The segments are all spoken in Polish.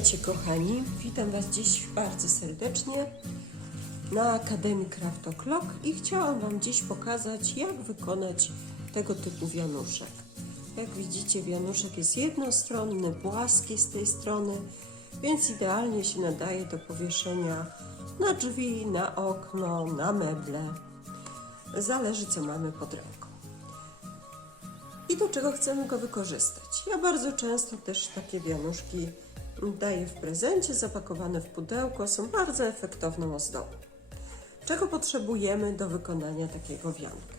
Witajcie kochani, witam Was dziś bardzo serdecznie na Akademii Craft O'Clock i chciałam Wam dziś pokazać jak wykonać tego typu wianuszek. Jak widzicie wianuszek jest jednostronny, płaski z tej strony, więc idealnie się nadaje do powieszenia na drzwi, na okno, na meble. Zależy co mamy pod ręką i do czego chcemy go wykorzystać. Ja bardzo często też takie wianuszki daję w prezencie, zapakowane w pudełko, są bardzo efektowną ozdobą. Czego potrzebujemy do wykonania takiego wianka?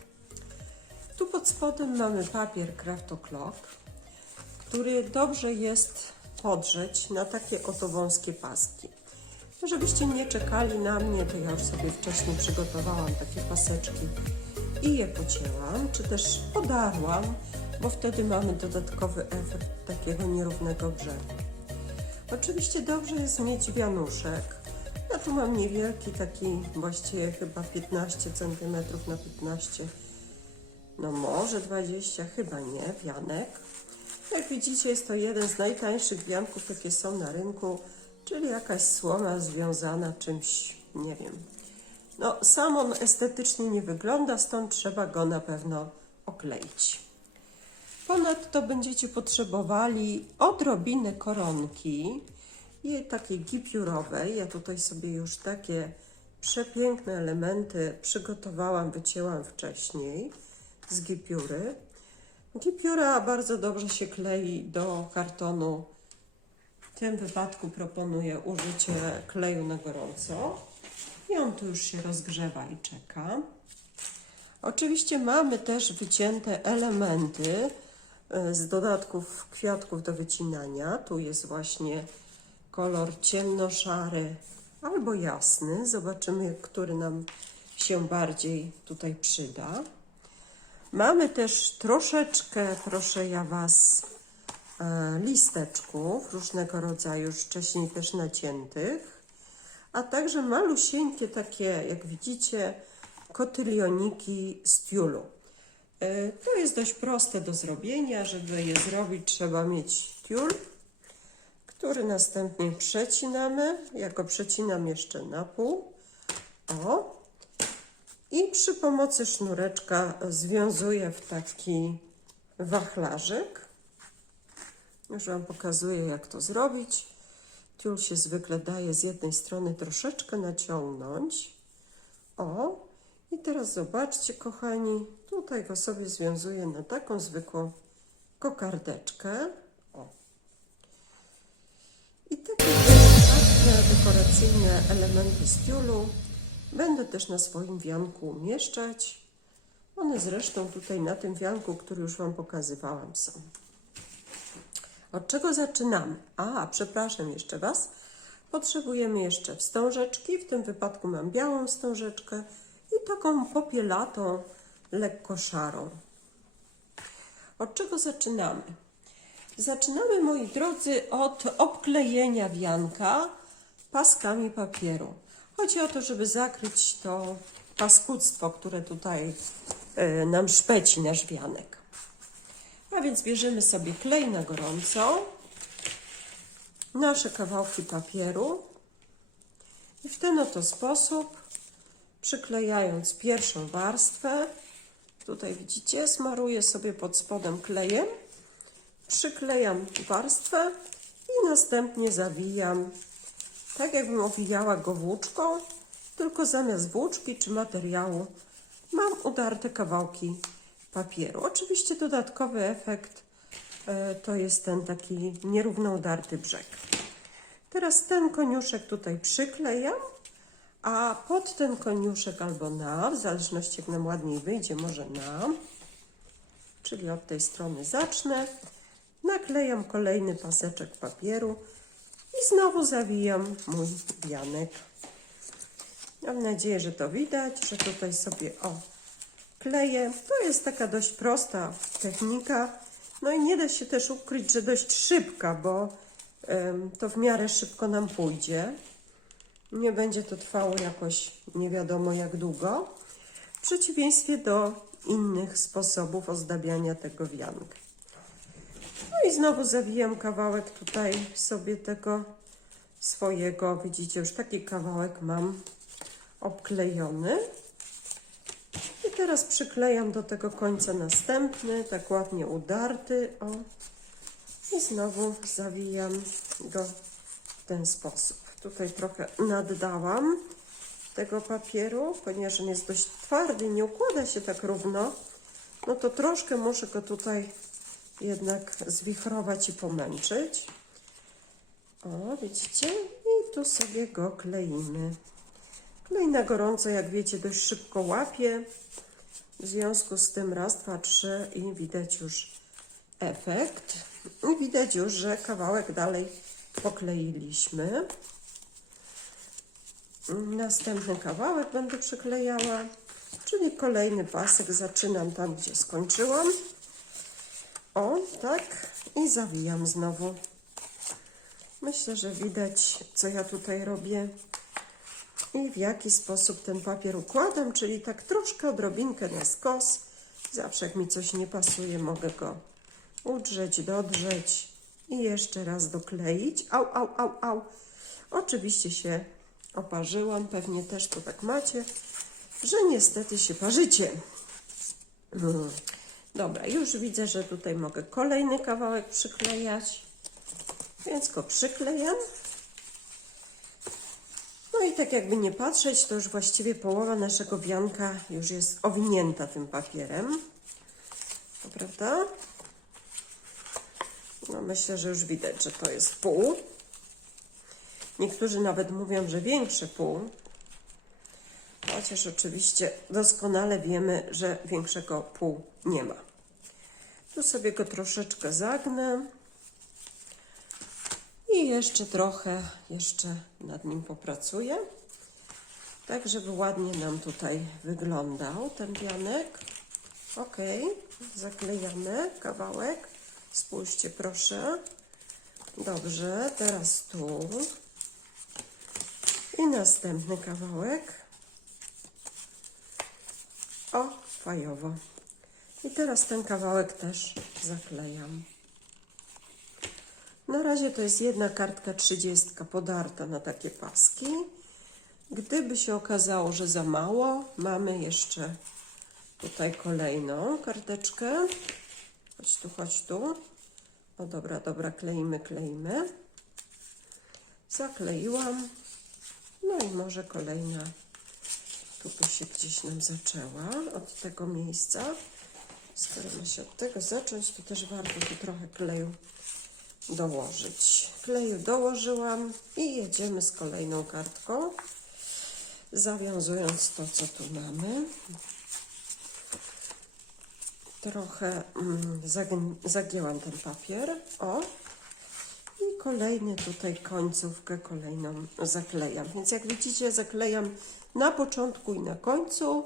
Tu pod spodem mamy papier Craft O'Clock, który dobrze jest podrzeć na takie oto wąskie paski. Żebyście nie czekali na mnie, to ja już sobie wcześniej przygotowałam takie paseczki i je pocięłam, czy też podarłam, bo wtedy mamy dodatkowy efekt takiego nierównego brzegu. Oczywiście dobrze jest mieć wianuszek. Ja tu mam niewielki, taki właściwie chyba 15 cm na 15 no może 20, chyba nie, wianek. Jak widzicie jest to jeden z najtańszych wianków, jakie są na rynku, czyli jakaś słoma związana czymś, nie wiem. No sam on estetycznie nie wygląda, stąd trzeba go na pewno okleić. Ponadto będziecie potrzebowali odrobinę koronki i takiej gipiurowej. Ja tutaj sobie już takie przepiękne elementy przygotowałam, wycięłam wcześniej z gipiury. Gipiura bardzo dobrze się klei do kartonu. W tym wypadku proponuję użycie kleju na gorąco. I on tu już się rozgrzewa i czeka. Oczywiście mamy też wycięte elementy z dodatków kwiatków do wycinania. Tu jest właśnie kolor ciemnoszary albo jasny. Zobaczymy, który nam się bardziej tutaj przyda. Mamy też troszeczkę, proszę ja Was, e, listeczków różnego rodzaju, już wcześniej też naciętych, a także malusieńkie takie, jak widzicie, kotylioniki z tiulu. To jest dość proste do zrobienia. Żeby je zrobić, trzeba mieć tiul, który następnie przecinamy. Ja przecinam jeszcze na pół. O. I przy pomocy sznureczka związuję w taki wachlarzyk. Już Wam pokazuję, jak to zrobić. Tiul się zwykle daje z jednej strony troszeczkę naciągnąć. O, i teraz zobaczcie, kochani, tutaj go sobie związuję na taką zwykłą kokardeczkę. O. I takie delikatne, dekoracyjne elementy z tiulu będę też na swoim wianku umieszczać. One zresztą tutaj na tym wianku, który już Wam pokazywałam, są. Od czego zaczynamy? A, przepraszam jeszcze Was. Potrzebujemy jeszcze wstążeczki. W tym wypadku mam białą wstążeczkę taką popielatą, lekko szarą. Od czego zaczynamy? Zaczynamy, moi drodzy, od obklejenia wianka paskami papieru. Chodzi o to, żeby zakryć to paskudztwo, które tutaj e, nam szpeci nasz wianek. A więc bierzemy sobie klej na gorąco, nasze kawałki papieru i w ten oto sposób, przyklejając pierwszą warstwę, tutaj widzicie, smaruję sobie pod spodem klejem, przyklejam warstwę i następnie zawijam, tak jakbym owijała go włóczką, tylko zamiast włóczki czy materiału mam udarte kawałki papieru. Oczywiście dodatkowy efekt e, to jest ten taki nierówno udarty brzeg. Teraz ten koniuszek tutaj przyklejam, a pod ten koniuszek albo na, w zależności jak nam ładniej wyjdzie, może na, czyli od tej strony zacznę, naklejam kolejny paseczek papieru i znowu zawijam mój wianek. Mam nadzieję, że to widać, że tutaj sobie o kleję. To jest taka dość prosta technika. No i nie da się też ukryć, że dość szybka, bo em, to w miarę szybko nam pójdzie. Nie będzie to trwało jakoś nie wiadomo jak długo. W przeciwieństwie do innych sposobów ozdabiania tego wianka. No i znowu zawijam kawałek tutaj sobie tego swojego. Widzicie, już taki kawałek mam obklejony. I teraz przyklejam do tego końca następny, tak ładnie udarty. O. I znowu zawijam go w ten sposób. Tutaj trochę naddałam tego papieru, ponieważ on jest dość twardy nie układa się tak równo. No to troszkę muszę go tutaj jednak zwichrować i pomęczyć. O, widzicie? I tu sobie go kleimy. Klej na gorąco, jak wiecie, dość szybko łapie. W związku z tym raz, dwa, trzy i widać już efekt. I widać już, że kawałek dalej pokleiliśmy. Następny kawałek będę przyklejała, czyli kolejny pasek. Zaczynam tam, gdzie skończyłam. O, tak. I zawijam znowu. Myślę, że widać, co ja tutaj robię i w jaki sposób ten papier układam, czyli tak troszkę odrobinkę na skos. Zawsze jak mi coś nie pasuje, mogę go udrzeć, dodrzeć i jeszcze raz dokleić. Au, au, au, au. Oczywiście się oparzyłam, pewnie też to tak macie, że niestety się parzycie. Mm. Dobra, już widzę, że tutaj mogę kolejny kawałek przyklejać, więc go przyklejam. No i tak jakby nie patrzeć, to już właściwie połowa naszego wianka już jest owinięta tym papierem. Prawda? No myślę, że już widać, że to jest pół. Niektórzy nawet mówią, że większe pół. Chociaż oczywiście doskonale wiemy, że większego pół nie ma. Tu sobie go troszeczkę zagnę. I jeszcze trochę, jeszcze nad nim popracuję. Tak, żeby ładnie nam tutaj wyglądał ten pianek. Ok, zaklejamy kawałek. Spójrzcie proszę. Dobrze, teraz tu. I następny kawałek. O, fajowo. I teraz ten kawałek też zaklejam. Na razie to jest jedna kartka 30 podarta na takie paski. Gdyby się okazało, że za mało, mamy jeszcze tutaj kolejną karteczkę. Chodź tu, chodź tu. O dobra, dobra, kleimy, kleimy. Zakleiłam. No i może kolejna tu by się gdzieś nam zaczęła od tego miejsca. Staramy się od tego zacząć, to też warto tu trochę kleju dołożyć. Kleju dołożyłam i jedziemy z kolejną kartką, zawiązując to, co tu mamy. Trochę mm, zagięłam ten papier. O! I kolejny tutaj końcówkę kolejną zaklejam. Więc jak widzicie, zaklejam na początku i na końcu.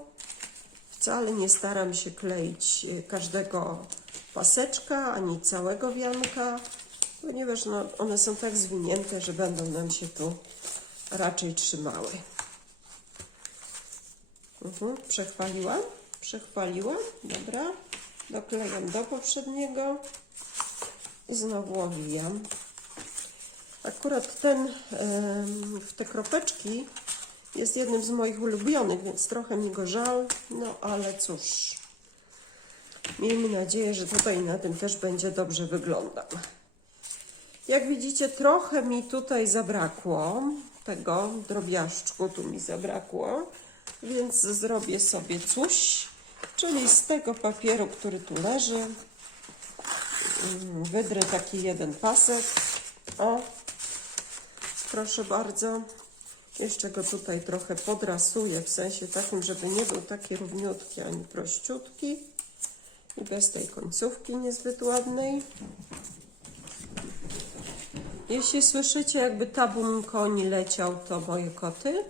Wcale nie staram się kleić e, każdego paseczka, ani całego wianka, ponieważ no, one są tak zwinięte, że będą nam się tu raczej trzymały. Mhm, przechwaliłam, przechwaliłam, dobra. Doklejam do poprzedniego znowu owijam. Akurat ten, w te kropeczki jest jednym z moich ulubionych, więc trochę mi go żal, no ale cóż. Miejmy nadzieję, że tutaj na tym też będzie dobrze wyglądał. Jak widzicie, trochę mi tutaj zabrakło tego drobiażdżku, tu mi zabrakło, więc zrobię sobie coś, czyli z tego papieru, który tu leży, wydrę taki jeden pasek. O, proszę bardzo. Jeszcze go tutaj trochę podrasuję, w sensie takim, żeby nie był taki równiutki ani prościutki i bez tej końcówki niezbyt ładnej. Jeśli słyszycie, jakby tabun koni leciał, to moje koty.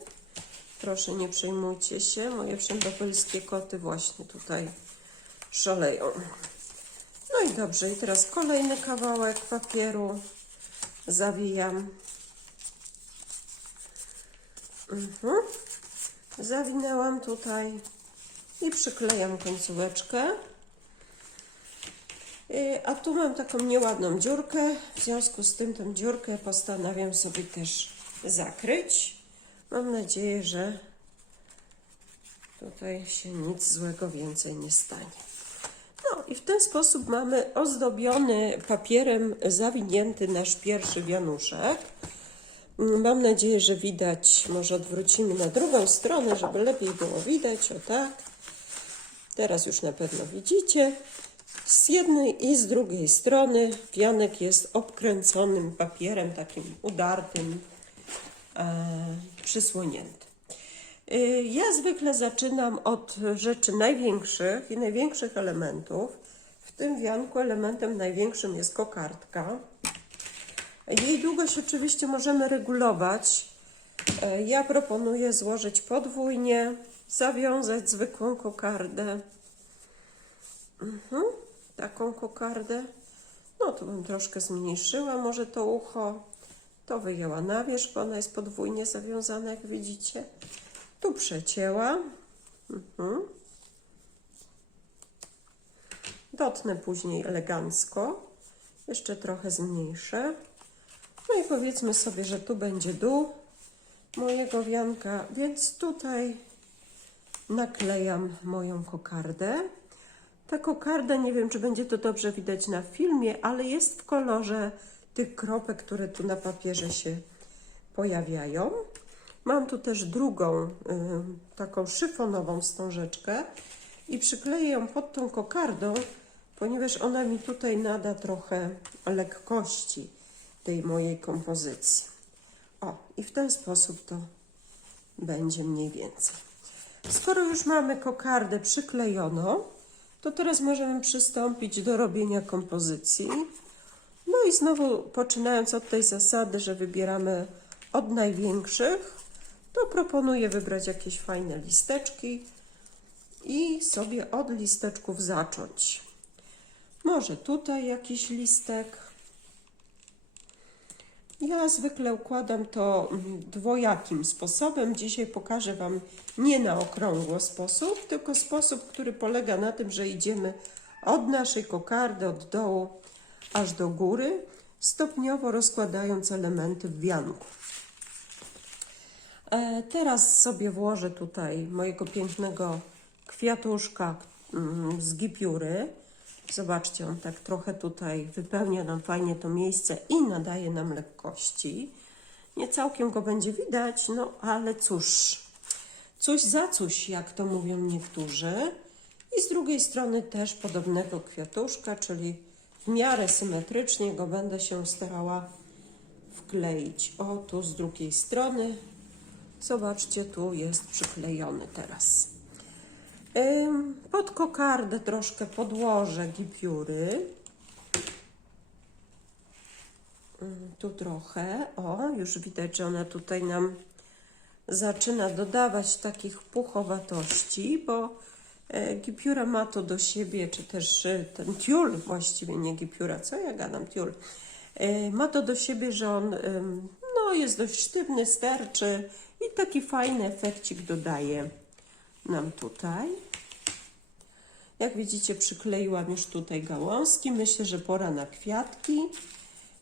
Proszę, nie przejmujcie się. Moje wszędopolskie koty właśnie tutaj szaleją. No i dobrze, i teraz kolejny kawałek papieru zawijam. Mhm. Zawinęłam tutaj i przyklejam końcóweczkę. A tu mam taką nieładną dziurkę, w związku z tym tę dziurkę postanawiam sobie też zakryć. Mam nadzieję, że tutaj się nic złego więcej nie stanie. No i w ten sposób mamy ozdobiony papierem zawinięty nasz pierwszy wianuszek. Mm, Mam nadzieję, że widać, może odwrócimy na drugą stronę, żeby lepiej było widać, o tak. Teraz już na pewno widzicie. Z jednej i z drugiej strony wianek jest obkręconym papierem takim udartym, e, przysłonięty. Y, Ja zwykle zaczynam od rzeczy największych i największych elementów. W tym wianku elementem największym jest kokardka. Jej długość oczywiście możemy regulować. E, Ja proponuję złożyć podwójnie, zawiązać zwykłą kokardę. Mhm, taką kokardę. No tu bym troszkę zmniejszyła może to ucho. To wyjęła na wierzch, bo ona jest podwójnie zawiązana, jak widzicie. Tu przecięła. Mhm. Dotnę później elegancko. Jeszcze trochę zmniejszę. No i powiedzmy sobie, że tu będzie dół mojego wianka, więc tutaj naklejam moją kokardę. Ta kokarda, nie wiem czy będzie to dobrze widać na filmie, ale jest w kolorze tych kropek, które tu na papierze się pojawiają. Mam tu też drugą, y, taką szyfonową wstążeczkę i przykleję ją pod tą kokardą, ponieważ ona mi tutaj nada trochę lekkości tej mojej kompozycji. O, i w ten sposób to będzie mniej więcej. Skoro już mamy kokardę przyklejoną, to teraz możemy przystąpić do robienia kompozycji. No i znowu poczynając od tej zasady, że wybieramy od największych, to proponuję wybrać jakieś fajne listeczki i sobie od listeczków zacząć. Może tutaj jakiś listek. Ja zwykle układam to mm, dwojakim sposobem. Dzisiaj pokażę Wam nie na okrągło sposób, tylko sposób, który polega na tym, że idziemy od naszej kokardy, od dołu aż do góry, stopniowo rozkładając elementy w wianku. E, Teraz sobie włożę tutaj mojego pięknego kwiatuszka mm, z gipiury. Zobaczcie, on tak trochę tutaj wypełnia nam fajnie to miejsce i nadaje nam lekkości. Nie całkiem go będzie widać, no ale cóż, coś za coś, jak to mówią niektórzy. I z drugiej strony też podobnego kwiatuszka, czyli w miarę symetrycznie go będę się starała wkleić. O, tu z drugiej strony. Zobaczcie, tu jest przyklejony teraz. Pod kokardę troszkę podłożę gipiury. Tu trochę. O, już widać, że ona tutaj nam zaczyna dodawać takich puchowatości, bo e, gipiura ma to do siebie, czy też e, ten tiul, właściwie nie gipiura, co ja gadam, tiul, e, ma to do siebie, że on no, jest dość sztywny, sterczy i taki fajny efekcik dodaje nam tutaj. Jak widzicie, przykleiłam już tutaj gałązki. Myślę, że pora na kwiatki.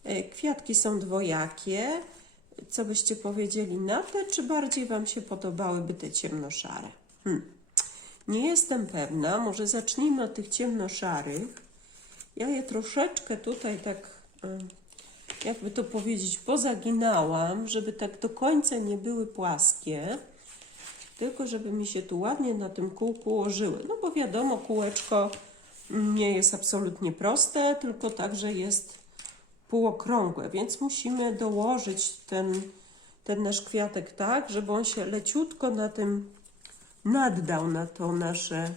E, Kwiatki są dwojakie. Co byście powiedzieli na te, czy bardziej Wam się podobałyby te ciemnoszare? Hmm. Nie jestem pewna. Może zacznijmy od tych ciemnoszarych. Ja je troszeczkę tutaj tak, e, jakby to powiedzieć, pozaginałam, żeby tak do końca nie były płaskie tylko żeby mi się tu ładnie na tym kółku ułożyły. No bo wiadomo, kółeczko nie jest absolutnie proste, tylko także jest półokrągłe, więc musimy dołożyć ten, ten nasz kwiatek tak, żeby on się leciutko na tym naddał na to nasze,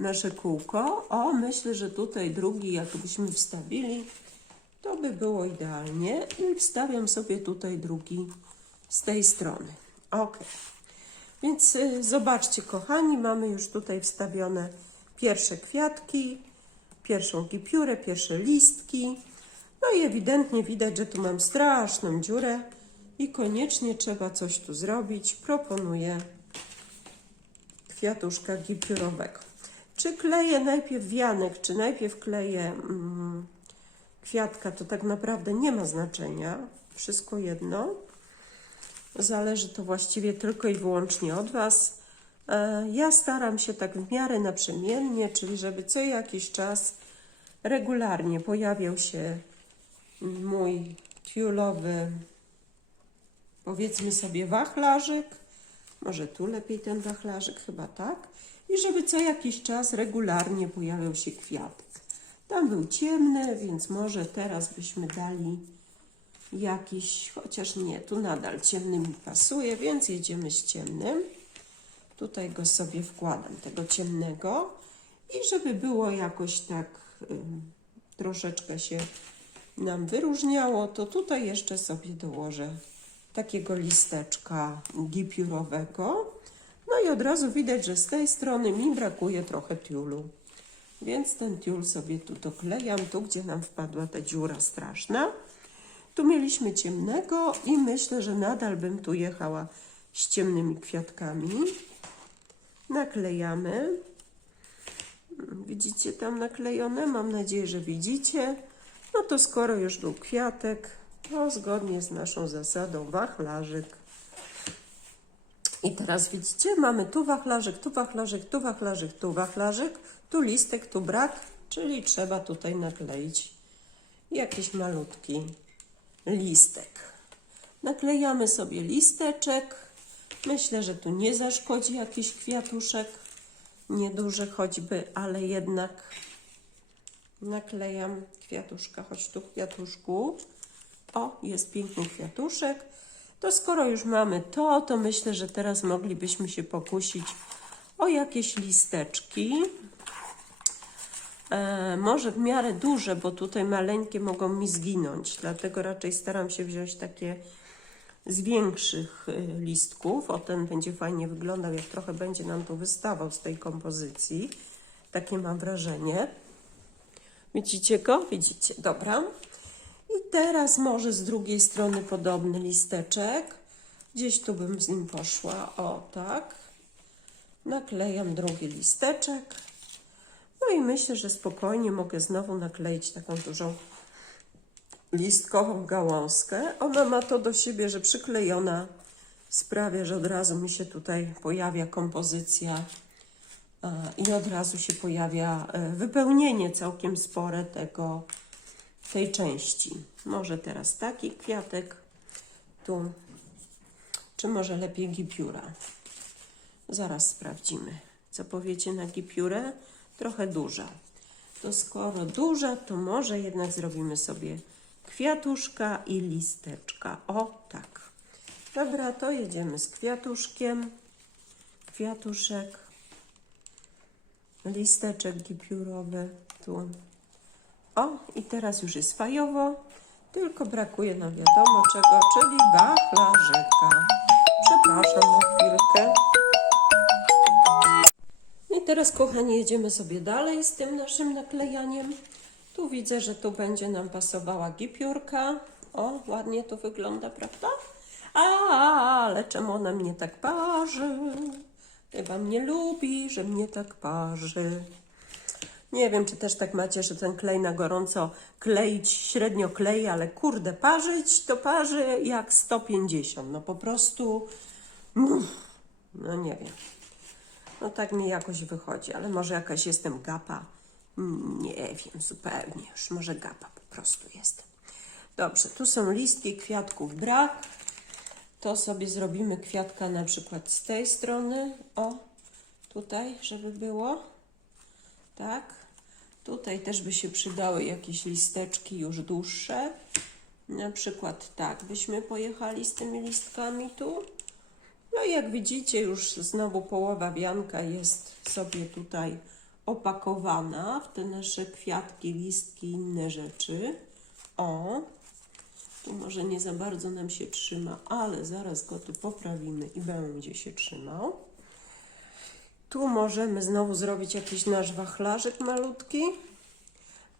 nasze kółko. O, myślę, że tutaj drugi, jakbyśmy wstawili, to by było idealnie. I wstawiam sobie tutaj drugi z tej strony. Ok. Więc y, zobaczcie, kochani, mamy już tutaj wstawione pierwsze kwiatki, pierwszą gipiurę, pierwsze listki. No i ewidentnie widać, że tu mam straszną dziurę i koniecznie trzeba coś tu zrobić. Proponuję kwiatuszka gipiurowego. Czy kleję najpierw wianek, czy najpierw kleję mm, kwiatka, to tak naprawdę nie ma znaczenia. Wszystko jedno. Zależy to właściwie tylko i wyłącznie od Was. E, Ja staram się tak w miarę naprzemiennie, czyli żeby co jakiś czas regularnie pojawiał się mój tiulowy, powiedzmy sobie, wachlarzyk. Może tu lepiej ten wachlarzyk, chyba tak. I żeby co jakiś czas regularnie pojawiał się kwiatek. Tam był ciemny, więc może teraz byśmy dali jakiś, chociaż nie, tu nadal ciemny mi pasuje, więc jedziemy z ciemnym. Tutaj go sobie wkładam, tego ciemnego. I żeby było jakoś tak ym, troszeczkę się nam wyróżniało, to tutaj jeszcze sobie dołożę takiego listeczka gipiurowego. No i od razu widać, że z tej strony mi brakuje trochę tiulu. Więc ten tiul sobie tu doklejam, tu gdzie nam wpadła ta dziura straszna. Tu mieliśmy ciemnego i myślę, że nadal bym tu jechała z ciemnymi kwiatkami. Naklejamy. Widzicie tam naklejone? Mam nadzieję, że widzicie. No to skoro już był kwiatek, to zgodnie z naszą zasadą wachlarzyk. I teraz widzicie, mamy tu wachlarzyk, tu wachlarzyk, tu wachlarzyk, tu wachlarzyk, tu listek, tu brak, czyli trzeba tutaj nakleić jakiś malutki listek. Naklejamy sobie listeczek. Myślę, że tu nie zaszkodzi jakiś kwiatuszek, nieduży choćby, ale jednak naklejam kwiatuszka, choć tu kwiatuszku. O, jest piękny kwiatuszek. To skoro już mamy to, to myślę, że teraz moglibyśmy się pokusić o jakieś listeczki. E, może w miarę duże, bo tutaj maleńkie mogą mi zginąć, dlatego raczej staram się wziąć takie z większych y, listków. O, ten będzie fajnie wyglądał, jak trochę będzie nam tu wystawał z tej kompozycji. Takie mam wrażenie. Widzicie go? Widzicie, dobra. I teraz może z drugiej strony podobny listeczek. Gdzieś tu bym z nim poszła. O, tak. Naklejam drugi listeczek. No i myślę, że spokojnie mogę znowu nakleić taką dużą listkową gałązkę. Ona ma to do siebie, że przyklejona sprawia, że od razu mi się tutaj pojawia kompozycja i od razu się pojawia e, wypełnienie całkiem spore tego, tej części. Może teraz taki kwiatek tu, czy może lepiej gipiura. Zaraz sprawdzimy. Co powiecie na gipiurę? Trochę duża. To skoro duża, to może jednak zrobimy sobie kwiatuszka i listeczka. O, tak. Dobra, to jedziemy z kwiatuszkiem. Kwiatuszek. Listeczek gipiurowy. Tu. O, i teraz już jest fajowo. Tylko brakuje nam wiadomo czego, czyli wachlarzyka. Przepraszam na chwilkę. Teraz, kochani, jedziemy sobie dalej z tym naszym naklejaniem. Tu widzę, że tu będzie nam pasowała gipiurka. O, ładnie to wygląda, prawda? A, ale czemu ona mnie tak parzy? Chyba mnie lubi, że mnie tak parzy. Nie wiem, czy też tak macie, że ten klej na gorąco kleić średnio klei, ale kurde, parzyć to parzy jak 150. No po prostu, mm, no nie wiem. No tak mi jakoś wychodzi, ale może jakaś jestem gapa. Nie wiem, zupełnie już. Może gapa po prostu jestem. Dobrze, tu są listki kwiatków brak. To sobie zrobimy kwiatka na przykład z tej strony. O, tutaj, żeby było. Tak. Tutaj też by się przydały jakieś listeczki już dłuższe. Na przykład tak byśmy pojechali z tymi listkami tu. No i jak widzicie, już znowu połowa wianka jest sobie tutaj opakowana w te nasze kwiatki, listki i inne rzeczy. O, tu może nie za bardzo nam się trzyma, ale zaraz go tu poprawimy i będzie się trzymał. Tu możemy znowu zrobić jakiś nasz wachlarzyk malutki.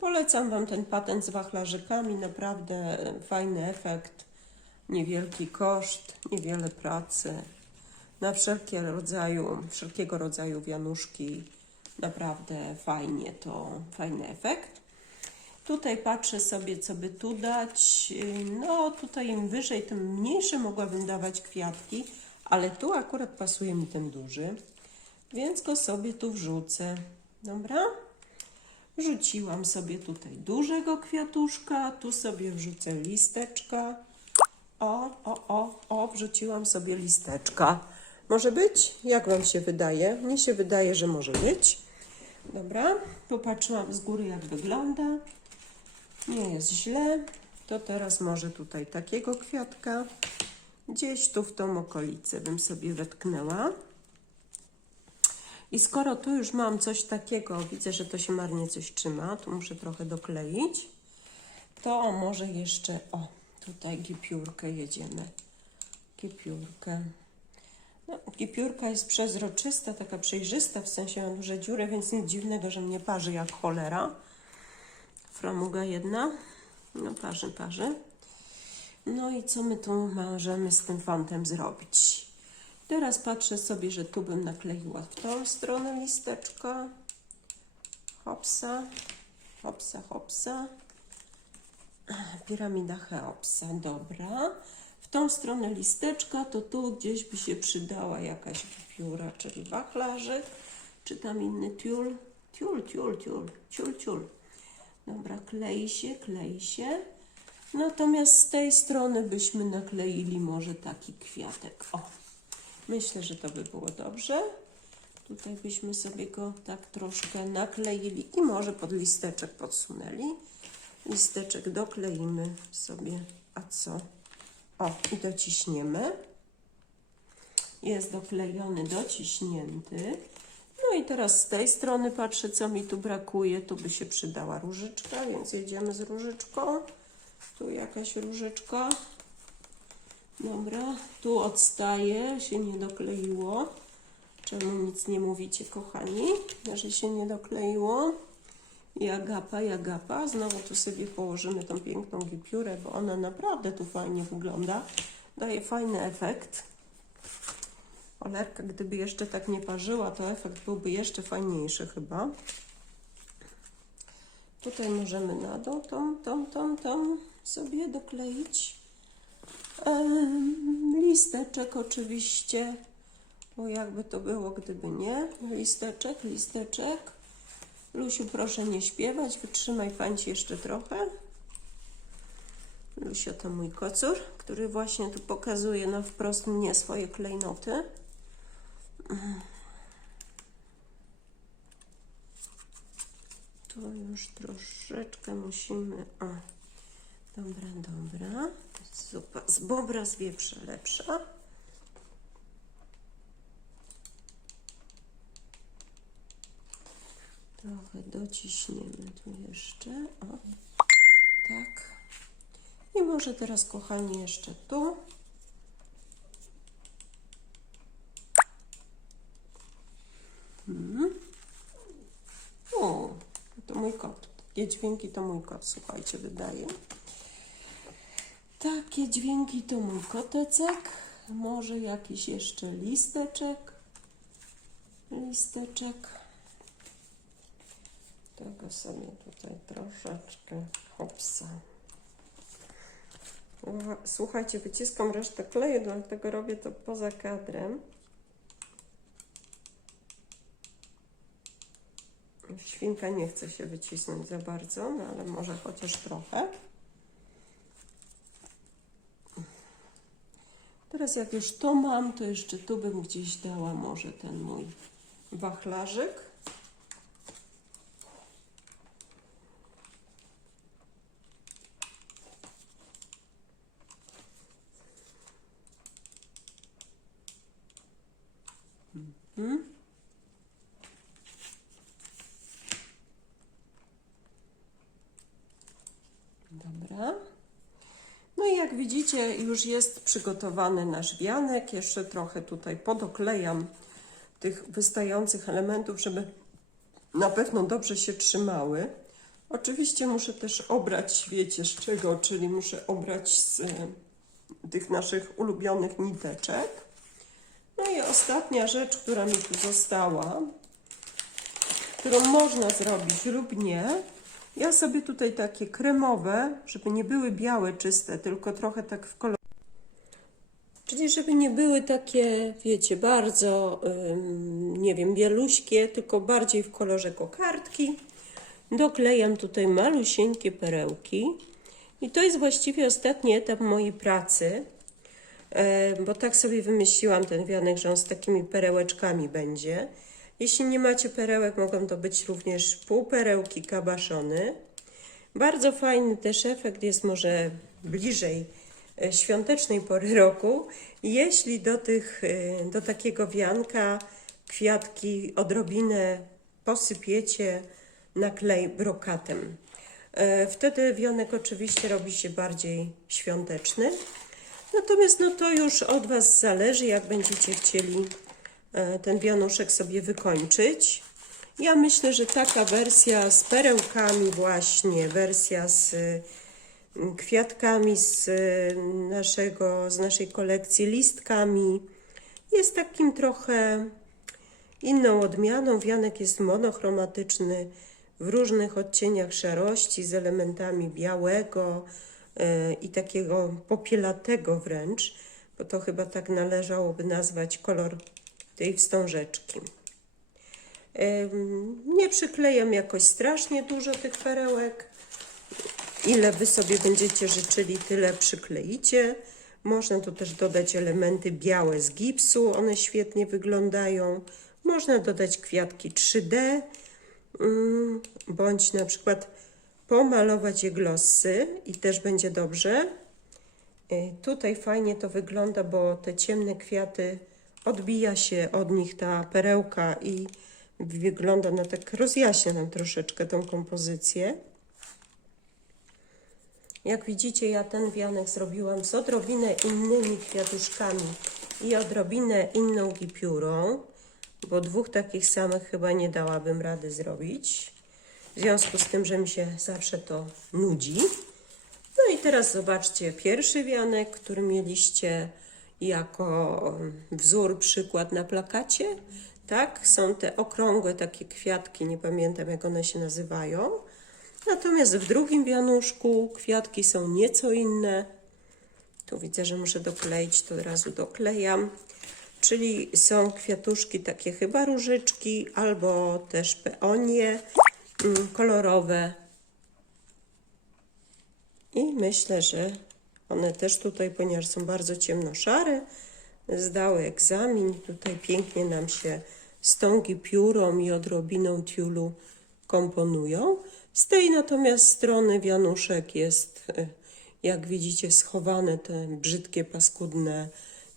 Polecam Wam ten patent z wachlarzykami, naprawdę fajny efekt, niewielki koszt, niewiele pracy. Na wszelkie rodzaju, wszelkiego rodzaju wianuszki naprawdę fajnie to, fajny efekt. Tutaj patrzę sobie, co by tu dać. No, tutaj im wyżej, tym mniejsze mogłabym dawać kwiatki, ale tu akurat pasuje mi ten duży, więc go sobie tu wrzucę. Dobra? Wrzuciłam sobie tutaj dużego kwiatuszka, tu sobie wrzucę listeczka. O, o, o, o, wrzuciłam sobie listeczka. Może być? Jak Wam się wydaje? Mnie się wydaje, że może być. Dobra, popatrzyłam z góry, jak wygląda. Nie jest źle. To teraz może tutaj takiego kwiatka. Gdzieś tu w tą okolicę bym sobie wetknęła. I skoro tu już mam coś takiego, widzę, że to się marnie coś trzyma, tu muszę trochę dokleić, to może jeszcze, o, tutaj gipiórkę jedziemy. Gipiórkę. No, gipiórka jest przezroczysta, taka przejrzysta, w sensie ma duże dziury, więc nic dziwnego, że mnie parzy jak cholera. Framuga jedna. No parzy, parzy. No i co my tu możemy z tym fantem zrobić? Teraz patrzę sobie, że tu bym nakleiła w tą stronę listeczka. Hopsa, hopsa, hopsa. Piramida Cheopsa, dobra. Tą stronę listeczka, to tu gdzieś by się przydała jakaś pióra, czyli wachlarzyk, czy tam inny tiul. Tiul, tiul, tiul, tiul, tiul. Dobra, klei się, klei się. Natomiast z tej strony byśmy nakleili może taki kwiatek. O, myślę, że to by było dobrze. Tutaj byśmy sobie go tak troszkę nakleili i może pod listeczek podsunęli. Listeczek dokleimy sobie, a co? O, i dociśniemy. Jest doklejony, dociśnięty. No i teraz z tej strony patrzę, co mi tu brakuje. Tu by się przydała różyczka, więc jedziemy z różyczką. Tu jakaś różyczka. Dobra, tu odstaje, się nie dokleiło. Czemu nic nie mówicie, kochani, że się nie dokleiło? Jagapa, jagapa. Znowu tu sobie położymy tą piękną gipiurę, bo ona naprawdę tu fajnie wygląda. Daje fajny efekt. Olerka, gdyby jeszcze tak nie parzyła, to efekt byłby jeszcze fajniejszy chyba. Tutaj możemy na dół tą, tą, tą, tą sobie dokleić. Em, listeczek oczywiście, bo jakby to było, gdyby nie. Listeczek, listeczek. Lusiu, proszę nie śpiewać, wytrzymaj pańci jeszcze trochę. Lusio to mój kocur, który właśnie tu pokazuje na wprost mnie swoje klejnoty. Tu już troszeczkę musimy... O, dobra, dobra. Zupa z bobra z lepsza. Trochę dociśniemy tu jeszcze. O, tak. I może teraz, kochani, jeszcze tu. Mhm. O, to mój kot. Takie dźwięki to mój kot, słuchajcie, wydaje. Takie dźwięki to mój kotecek. Może jakiś jeszcze listeczek. Listeczek. Tego sobie tutaj troszeczkę hopsa. Słuchajcie, wyciskam resztę kleju, dlatego robię to poza kadrem. Świnka nie chce się wycisnąć za bardzo, no ale może chociaż trochę. Teraz jak już to mam, to jeszcze tu bym gdzieś dała może ten mój wachlarzyk. Mhm. Dobra. No i jak widzicie, już jest przygotowany nasz wianek. Jeszcze trochę tutaj podoklejam tych wystających elementów, żeby na pewno dobrze się trzymały. Oczywiście muszę też obrać, wiecie z czego, czyli muszę obrać z e, tych naszych ulubionych niteczek. No i ostatnia rzecz, która mi tu została, którą można zrobić lub nie. Ja sobie tutaj takie kremowe, żeby nie były białe, czyste, tylko trochę tak w kolorze. Czyli żeby nie były takie, wiecie, bardzo, nie wiem, bieluśkie, tylko bardziej w kolorze kokardki. Doklejam tutaj malusieńkie perełki. I to jest właściwie ostatni etap mojej pracy, e, bo tak sobie wymyśliłam ten wianek, że on z takimi perełeczkami będzie. Jeśli nie macie perełek, mogą to być również półperełki kabaszony. Bardzo fajny też efekt jest może bliżej świątecznej pory roku, jeśli do, tych, e, do takiego wianka kwiatki odrobinę posypiecie na klej brokatem. E, Wtedy wionek oczywiście robi się bardziej świąteczny. Natomiast no to już od Was zależy, jak będziecie chcieli e, ten wianuszek sobie wykończyć. Ja myślę, że taka wersja z perełkami właśnie, wersja z kwiatkami z y, naszego, z naszej kolekcji, listkami, jest takim trochę inną odmianą. Wianek jest monochromatyczny w różnych odcieniach szarości z elementami białego e, i takiego popielatego wręcz, bo to chyba tak należałoby nazwać kolor tej wstążeczki. Nie przyklejam jakoś strasznie dużo tych perełek. Ile wy sobie będziecie życzyli, tyle przykleicie. Można tu też dodać elementy białe z gipsu, one świetnie wyglądają. Można dodać kwiatki 3D, mm, bądź na przykład pomalować je glossy i też będzie dobrze. Y, Tutaj fajnie to wygląda, bo te ciemne kwiaty odbija się od nich ta perełka i wygląda na tak, rozjaśnia nam troszeczkę tą kompozycję. Jak widzicie, ja ten wianek zrobiłam z odrobinę innymi kwiatuszkami i odrobinę inną gipiurą, bo dwóch takich samych chyba nie dałabym rady zrobić. W związku z tym, że mi się zawsze to nudzi. No i teraz zobaczcie pierwszy wianek, który mieliście jako wzór, przykład na plakacie. Tak, są te okrągłe takie kwiatki, nie pamiętam jak one się nazywają. Natomiast w drugim wianuszku kwiatki są nieco inne. Tu widzę, że muszę dokleić, to od razu doklejam. Czyli są kwiatuszki takie chyba różyczki albo też peonie mm, kolorowe. I myślę, że one też tutaj, ponieważ są bardzo ciemnoszare, zdały egzamin. Tutaj pięknie nam się stągi piórą i odrobiną tiulu komponują. Z tej natomiast strony wianuszek jest, e, jak widzicie, schowane te brzydkie, paskudne,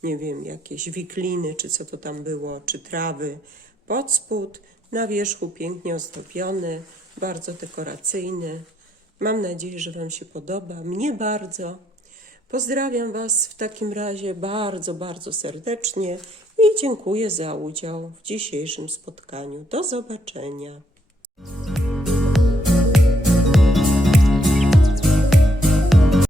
nie wiem, jakieś wikliny, czy co to tam było, czy trawy pod spód. Na wierzchu pięknie ozdobiony, bardzo dekoracyjny. Mam nadzieję, że Wam się podoba. Mnie bardzo. Pozdrawiam Was w takim razie bardzo, bardzo serdecznie i dziękuję za udział w dzisiejszym spotkaniu. Do zobaczenia.